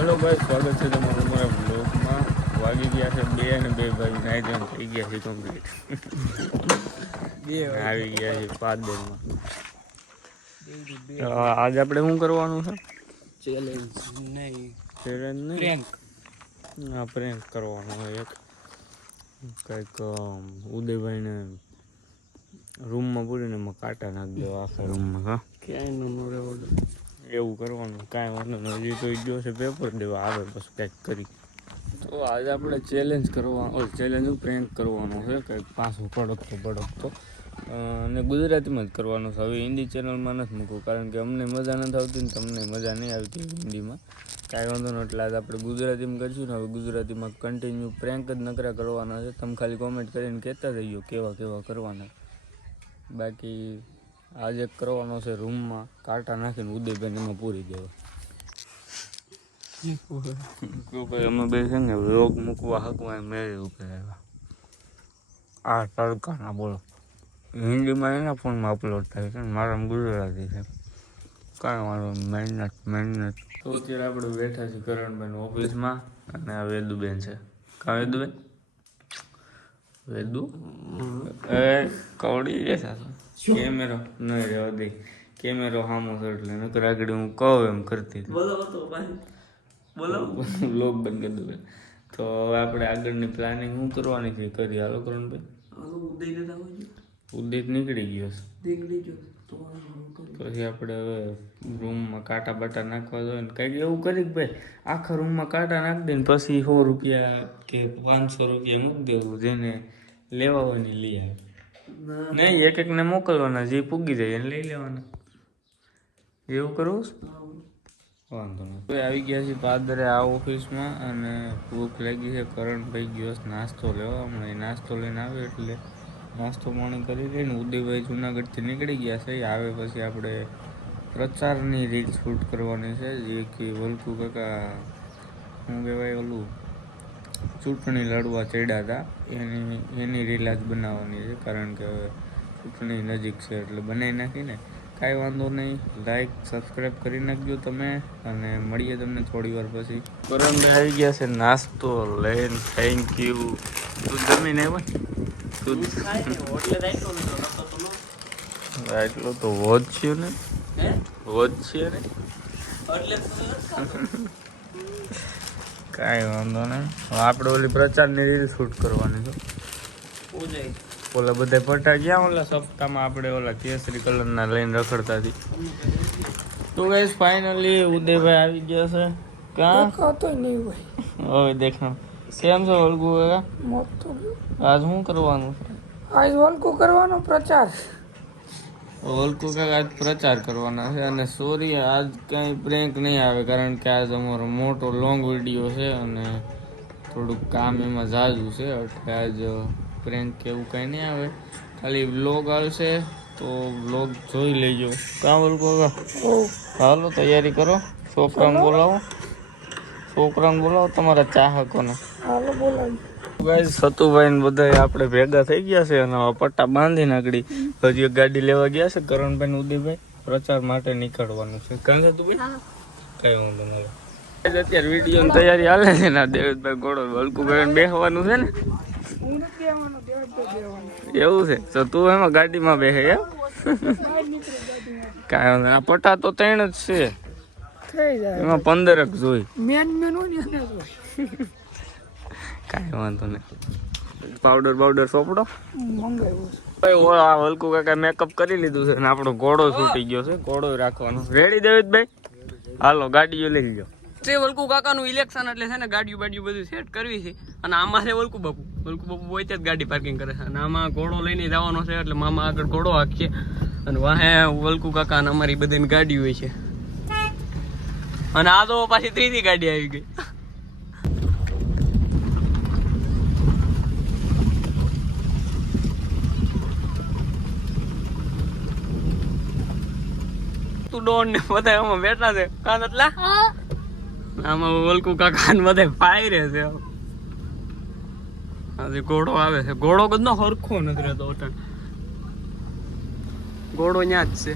Hello ભાઈ, સ્વાગત છે તમારું અમારા બ્લોગમાં. વાગી ગયા છે 2 અને 2 ભાઈ નાઈ ધોઈને થઈ ગયા છે કમ્પ્લીટ. આવી ગયા છે પાદરમાં. આજે આપણે શું કરવાનું છે? ચેલેન્જ નહીં, પ્રેન્ક કરવાનો હોય એક. કંઈક ઉદયભાઈને રૂમમાં પૂરીને એમાં કાંટા નાખી દેવા આખા રૂમમાં. હા, ક્યાંય ન રહેવું એવું કરવાનું. કાંઈ વાંધો નહીં. હજી તો ગયો છે પેપર દેવા, આવે પછી કંઈક કરી. તો આજે આપણે ચેલેન્જ પ્રેન્ક કરવાનું છે કંઈક પાછું પડકતો અને ગુજરાતીમાં જ કરવાનું છે. હવે હિન્દી ચેનલમાં નથી મૂકવું, કારણ કે અમને મજા નથી આવતી ને તમને મજા નહીં આવતી હિન્દીમાં. કાંઈ વાંધો નહીં, એટલે આજે આપણે ગુજરાતીમાં કરીશું ને. હવે ગુજરાતીમાં કન્ટિન્યુ પ્રેન્ક જ નકરા કરવાના છે. તમે ખાલી કોમેન્ટ કરીને કહેતા જઈઓ કેવા કેવા કરવાના. બાકી આજે કરવાનો છે રૂમમાં કાંટા નાખીને ઉદયભાઈને એમાં પૂરી દેવા. અમે બે છે ને વ્લોગ મૂકવા હકવા મેળવી ઉપર આવ્યા. આ તડકાના બોલો હિન્દીમાં એના ફોનમાં અપલોડ થાય છે ને મારામાં ગુજરાતી છે. કાંઈ વાંધો મહેનત. તો અત્યારે આપણે બેઠા છીએ કરણભાઈની ઓફિસમાં અને આ વેદુબેન છે. કાં વેદુબેન? વેદુ એ કવડી જશે કેમેરો નહીં રહેવા દે. કેમેરો સામો છે એટલે નકર આગળ હું કહું એમ કરતી બોલો લોક બંધ કરી દઉં. તો હવે આપણે આગળની પ્લાનિંગ શું કરવાની છે કરી. હાલો કરણભાઈ. ઉદય નીકળી ગયો છે. પછી આપણે હવે રૂમમાં કાંટા બાટા નાખવા જોઈએ ને કંઈક એવું કરી કે ભાઈ આખા રૂમમાં કાંટા નાખી દે ને પછી 100 રૂપિયા કે 500 રૂપિયા મૂકી દેવું. જેને લેવા હોય ને લઈ આવે. નહીં, એક એકને મોકલવાના, જે પૂગી જાય એને લઈ લેવાના. એવું કરવું છે? વાંધો નહીં. આવી ગયા છે પાદરે આ ઓફિસમાં અને ભૂખ લાગી છે. કરણભાઈ ગયો નાસ્તો લેવા. હમણાં નાસ્તો લઈને આવે એટલે નાસ્તો પાણી કરી લઈને ઉદયભાઈ જુનાગઢથી નીકળી ગયા છે. આવે પછી આપણે પ્રચારની રીલ શૂટ કરવાની છે. જે કે વલ્કુ કાકા શું કહેવાય ઓલું ચૂંટણી લડવા ચડ્યા હતા એની રીલ જ બનાવવાની છે. કારણ કે હવે ચૂંટણી નજીક છે એટલે બનાવી નાખીને. કાંઈ વાંધો નહીં, લાઈક સબસ્ક્રાઈબ કરી નાખજો તમે અને મળીએ તમને થોડી વાર પછી. કરણભાઈ આવી ગયા છે નાસ્તો લઈને. Thank you. તું જમીને આવ્યો એટલો તો વોચ છે ને કાંઈ વાંધો નહીં. આપણે ઓલી પ્રચારની રીલ શૂટ કરવાની છે. ઓલા બધા ફટા ગયા ઓલા સપ્તાહમાં આપણે ઓલા કેસરી કલરના લઈને રખડતા હતી. તો ગાઈસ ફાઇનલી ઉદયભાઈ આવી ગયા છે. કાં ખાતો નહીં ભાઈ હવે દેખાણ. કેમ છે વલ્કુ કાકા? આજ શું કરવાનું છે? આજ વલ્કુ કરવાનો પ્રચાર. વલ્કુ કાકા આજ પ્રચાર કરવાના છે. અને સોરી આજ કાંઈ પ્રેન્ક નહીં આવે, કારણ કે આજ અમારો મોટો લોંગ વિડીયો છે અને થોડુંક કામ એમાં ઝાઝું છે. એટલે આજ પ્રેન્ક કે એવું કંઈ નહીં આવે, ખાલી વ્લોગ આવશે તો વ્લોગ જોઈ લેજો. કાં વલ્કુ કાકા? હાલો તૈયારી કરો. છોકરાને બોલાવો તમારા ચાહકોને. હાલો બોલાવો. ગાઈસ સતુભાઈ ને બધા આપણે ભેગા થઈ ગયા છે અને પટ્ટા બાંધી નાખડી. હજી એક ગાડી લેવા ગયા છે કરણભાઈ ને ઉદયભાઈ. પ્રચાર માટે નીકળવાનું છે. કાં સતુભાઈ? કઈ વાંધો નહીં. અત્યારે વિડીયો ની તૈયારી હાલે છે ને. દેવેશભાઈ ઘોડો વલ્કુભાઈ બેસવાનું છે ને. એવું છે તો તું એમાં ગાડીમાં બેસે એમ? કાંઈ વાંધો. આ પટ્ટા તો 3 જ છે, એમાં 15 જ જોઈ. કાંઈ વાંધો નહીં. પાવડર સોપડો આ વલ્કુ કાકા મેકઅપ કરી લીધું છે ને આપણો ઘોડો છૂટી ગયો છે. ઘોડો રાખવાનો રેડી દેવેશભાઈ. હાલો ગાડીઓ લઈ જાઓ. વલ્કુ કાકાનું ઇલેક્શન એટલે છે ને ગાડીઓ બધું સેટ કરવી છે. અને આમાં છે વલ્કુ બાપુ હોય જ ગાડી પાર્કિંગ કરે છે. અને આમાં ઘોડો લઈને જવાનો છે એટલે મામા આગળ ઘોડો હાંકીએ અને વાહે વલ્કુ કાકા અને અમારી બધી ગાડી હોય છે. અને આ તો પાછી 3જી ગાડી આવી ગઈ. તું ડોન ને બધા આમાં બેઠા છે. કાં એટલા આમાં વલ્કુ કાકા ને બધા ફાયરે છે. આજે ઘોડો આવે છે. ઘોડો બધો સરખો નથી રહેતો. ઘોડો ત્યાં જ છે.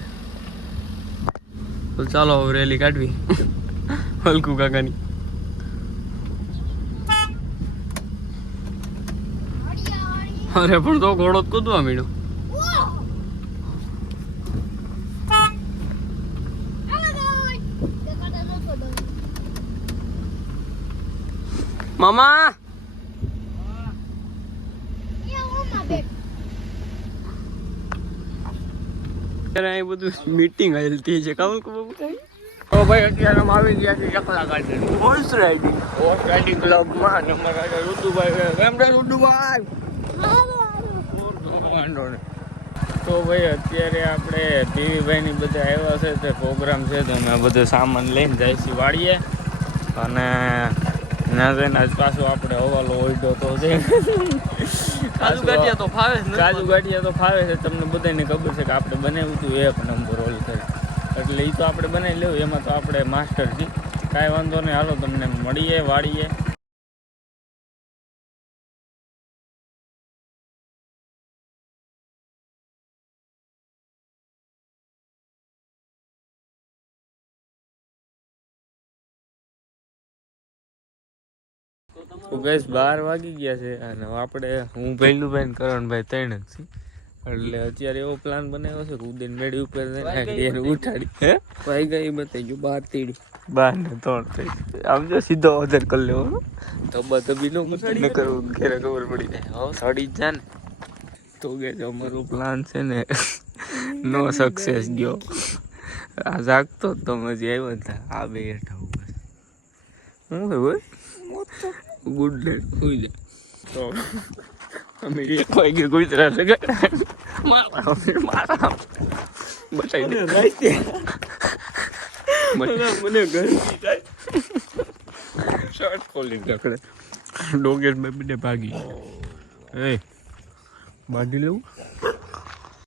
તો ચાલો રેલી કાઢવી વલ્કુ કાકાની. અરે પણ તો ઘોડો જ કૂદવા માંડ્યો. મામા અહીં બધું મીટિંગ હાલતી છે કામ તો ભાઈ અત્યારે અમે આવી ગયા છીએ ચકલા ગાર્ડન હોર્સ રાઇડિંગ ક્લબમાં અને અમારા રુદુભાઈ કેમ છે રુદુભાઈ વાંધો નહીં. તો ભાઈ અત્યારે આપણે ટીવીભાઈની બધા આવ્યા છે તે પ્રોગ્રામ છે તો અમે બધો સામાન લઈને જાય છીએ વાળીએ અને ના જઈને આજ પાછું આપણે હવાલો ઓઈડો તો છે કાજુ ગાંઠિયા તો ફાવે છે તમને બધાને ખબર છે કે આપણે બનાવ્યું હતું એક નંબર ઓલ કરી એટલે એ તો આપણે બનાવી લેવું એમાં તો આપણે માસ્ટર છીએ કાંઈ વાંધો નહીં હાલો તમને મળીએ વાળીએ. તો ગેસ 12 વાગી ગયા છે અને આપણે હું ભૈલુભાઈ ને કરણભાઈ ત્રણ જ છીએ એટલે અત્યારે એવો પ્લાન બનાવ્યો છે કે ઉદયન મેળી ઉપર એને ઉઠાડી હે ભાઈ ગઈ બતાવી ગયું 12 તીડી 12 ને 3 થઈ આમ જો સીધો ઓર્ડર કરી લેવો ધબ્બા ધબ્બી નો ને કરવું ઘેરે ખબર પડી જાય હવે સડી જ જા ને. તો ગેસ અમારો પ્લાન છે ને નો સક્સેસ ગયો. આ જાગતો તો મજી આવ્યો હતા આ બે હેઠા ઉપર હું હોય ગુડ નાઇટ સુઈ જાય. તો અમે એક વાગે ગુજરાત મારા બતાવી દે મને ગરમી થાય શર્ટ ખોલી રખડે ડોગેટ બે ભાગી એ બાંધી લેવું